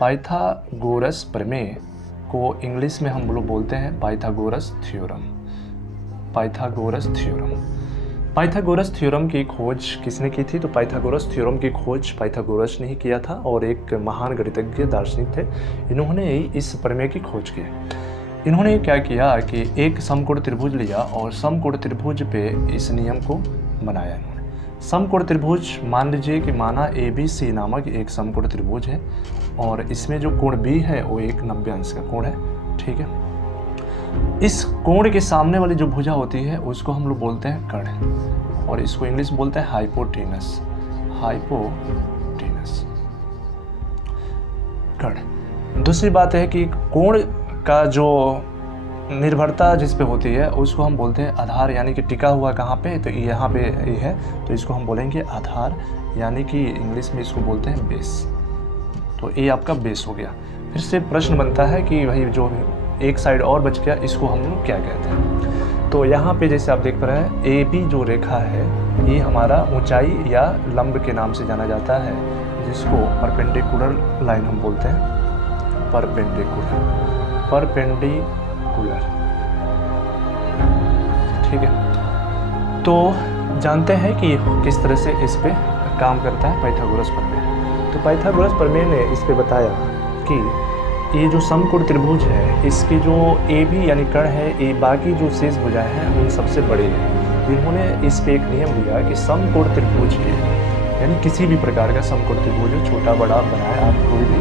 Pythagoras प्रमेय को English में हम लोग बोलते हैं Pythagoras theorem. Pythagoras theorem, Pythagoras theorem की खोज किसने की थी? तो पाइथागोरस थ्योरम की खोज पाइथागोरस ने ही किया था और एक महान गणितज्ञ दार्शनिक थे, इन्होंने ही इस प्रमेय की खोज की। इन्होंने क्या किया कि एक समकोण त्रिभुज लिया और समकोण त्रिभुज पे इस नियम को बनाया इन्होंने। समकोण त्रिभुज मान लीजिए कि माना ABC नामक एक समकोण त्रिभुज है और इसमें जो कोण B है वो एक 90 अंश का कोण है, ठीक है। इस कोण के सामने वाली जो भुजा होती है उसको हम लोग बोलते हैं कर्ण और इसको इंग्लिश में बोलते हैं हाइपोटेनस। हाइपोटेनस कर्ण। दूसरी बात है कि कोण का जो निर्भरता जिस पे होती है उसको हम बोलते हैं आधार, यानी कि टिका हुआ कहाँ पे? तो यहाँ पे ये है तो इसको हम बोलेंगे आधार, यानी कि इंग्लिश में इसको बोलते हैं बेस। तो ये आपका बेस हो गया। फिर से प्रश्न बनता है कि भाई जो एक साइड और बच गया इसको हम लोग क्या कहते हैं? तो यहाँ पे जैसे आप देख पा रहे हैं AB जो रेखा है ये हमारा ऊंचाई या लंब के नाम से जाना जाता है, जिसको परपेंडिकुलर लाइन हम बोलते हैं। परपेंडिकुलर, ठीक है। तो जानते हैं कि किस तरह से इस पे काम करता है पाइथागोरस प्रमेय। तो पाइथागोरस प्रमेय ने इस पे बताया कि ये जो समकोण त्रिभुज है इसकी जो AB यानी कर्ण है, ये बाकी जो शेष भुजाएं हैं उन सबसे बड़े हैं। इन्होंने इस पे एक नियम दिया कि समकोण त्रिभुज के, यानी किसी भी प्रकार का समकोण त्रिभुज छोटा बड़ा बनाए आप कोई भी,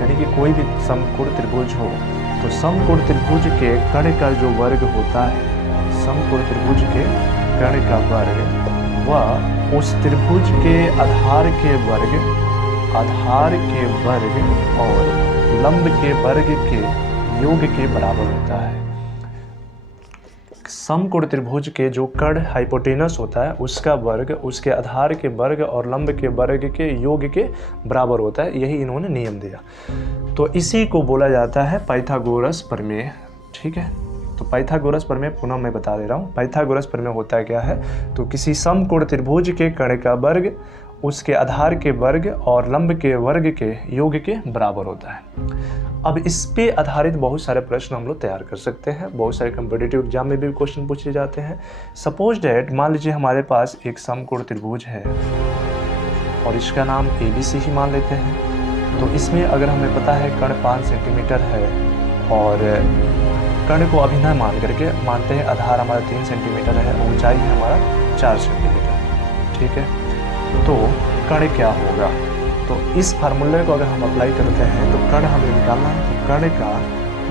यानी कि कोई भी समकोण त्रिभुज हो, तो समकोण त्रिभुज के कर्ण का जो वर्ग होता है, समकोण त्रिभुज के कर्ण का वर्ग वह उस त्रिभुज के आधार के वर्ग और लंब के वर्ग के योग के बराबर होता है। समकोण त्रिभुज के जो कर्ण हाइपोटेनस होता है उसका वर्ग उसके आधार के वर्ग और लंब के वर्ग के योग के बराबर होता है, यही इन्होंने नियम दिया। तो इसी को बोला जाता है पाइथागोरस प्रमेय, ठीक है। तो पाइथागोरस प्रमेय पुनः मैं बता दे रहा हूँ। पाइथागोरस प्रमेय होता है क्या है? तो किसी समकोण त्रिभुज के कर्ण का वर्ग उसके आधार के वर्ग और लंब के वर्ग के योग के बराबर होता है। अब इस पे आधारित बहुत सारे प्रश्न हम लोग तैयार कर सकते हैं, बहुत सारे कॉम्पिटिटिव एग्जाम में भी क्वेश्चन पूछे जाते हैं। सपोज डैट मान लीजिए हमारे पास एक समकोण त्रिभुज है और इसका नाम ABC ही मान लेते हैं। तो इसमें अगर हमें पता है कर्ण 5 सेंटीमीटर है और कर्ण को अभिनय मान करके मानते हैं आधार हमारा 3 सेंटीमीटर है, ऊंचाई है हमारा 4 सेंटीमीटर, ठीक है। तो कर्ण क्या होगा? तो इस फार्मूले को अगर हम अप्लाई करते हैं तो कर्ण हमें निकालना है। तो कर्ण का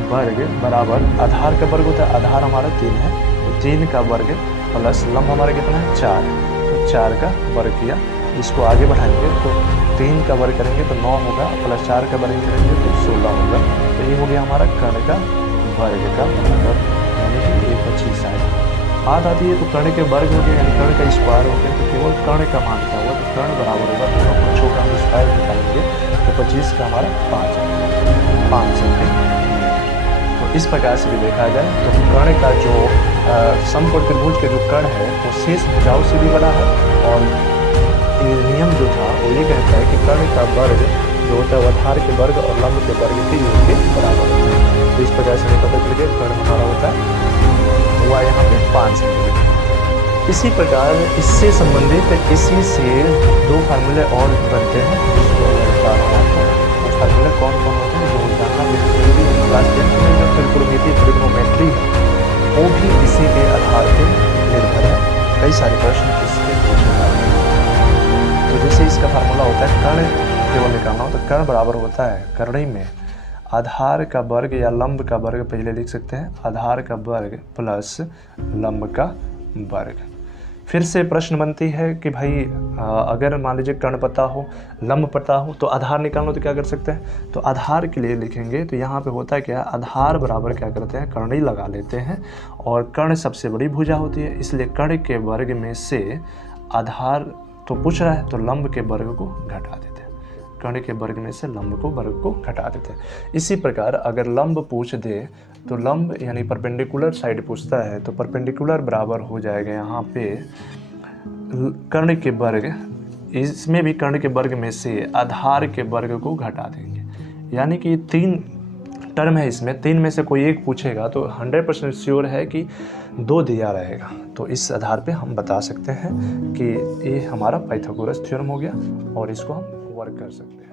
वर्ग बराबर आधार का वर्ग होता है, आधार हमारा 3 है, तो 3 का वर्ग प्लस लंब हमारा कितना है 4, तो 4 का वर्ग किया। इसको आगे बढ़ाएंगे तो 3 का वर्ग करेंगे तो 9 होगा, प्लस 4 का वर्ग करेंगे तो 16 होगा। तो ये हो गया हमारा कर्ण का वर्ग का बराबर, यानी कि ये 25 आएगा। बात आती है तो कर्ण के वर्ग हो गया यानी कर्ण का स्क्वायर हो गया, तो केवल कर्ण का मान क्या हुआ? तो कर्ण बराबर होगा दोनों पक्षों का हम स्क्वायर निकालेंगे तो 25 का हमारा 5 सेंटीमीटर। तो इस प्रकार से भी देखा जाए तो कर्ण का जो समकोण त्रिभुज के जो कर्ण है वो शेष भुजाओं से भी बड़ा है और ये नियम जो था वो ये कहता है कि कर्ण का वर्ग जो होता है आधार के वर्ग और लंब के वर्ग के योग के बराबर होता है। तो इस प्रकार से हमें पता चल गया कर्ण हमारा होता है हुआ यहाँ पे 5 सेंटीमीटर। इसी प्रकार इससे संबंधित इसी से 2 फार्मूले और बनते हैं, जिसको मैं बता रहा हूँ। फार्मूले कौन कौन होते हैं जो जानना जरूरी है। क्लास 10 में जो त्रिकोणमिति ट्रिग्नोमेट्री है वो भी इसी के आधार पर निर्भर है, कई सारे प्रश्न इसके पूछे जाते हैं। तो जैसे इसका फार्मूला होता है कर्ण केवल निकालना हो तो कर्ण बराबर होता है कर्णी में आधार का वर्ग या लंब का वर्ग, पहले लिख सकते हैं आधार का वर्ग प्लस लंब का वर्ग। फिर से प्रश्न बनती है कि भाई अगर मान लीजिए कर्ण पता हो लंब पता हो तो आधार निकालना तो क्या कर सकते हैं? तो आधार के लिए लिखेंगे तो यहाँ पे होता है क्या, आधार बराबर क्या करते हैं कर्णी लगा लेते हैं और कर्ण सबसे बड़ी भुजा होती है, इसलिए कर्ण के वर्ग में से आधार तो पूछ रहा है तो लंब के वर्ग को घटा देते हैं, कर्ण के वर्ग में से लंब को वर्ग को घटा देते हैं। इसी प्रकार अगर लंब पूछ दे तो लंब यानी परपेंडिकुलर साइड पूछता है तो परपेंडिकुलर बराबर हो जाएगा यहाँ पे कर्ण के वर्ग, इसमें भी कर्ण के वर्ग में से आधार के वर्ग को घटा देंगे, यानी कि 3 टर्म है इसमें, 3 में से कोई एक पूछेगा तो 100% श्योर है कि 2 दिया रहेगा। तो इस आधार पे हम बता सकते हैं कि ये हमारा पाइथागोरस थ्योरम हो गया और इसको हम वर्क कर सकते हैं।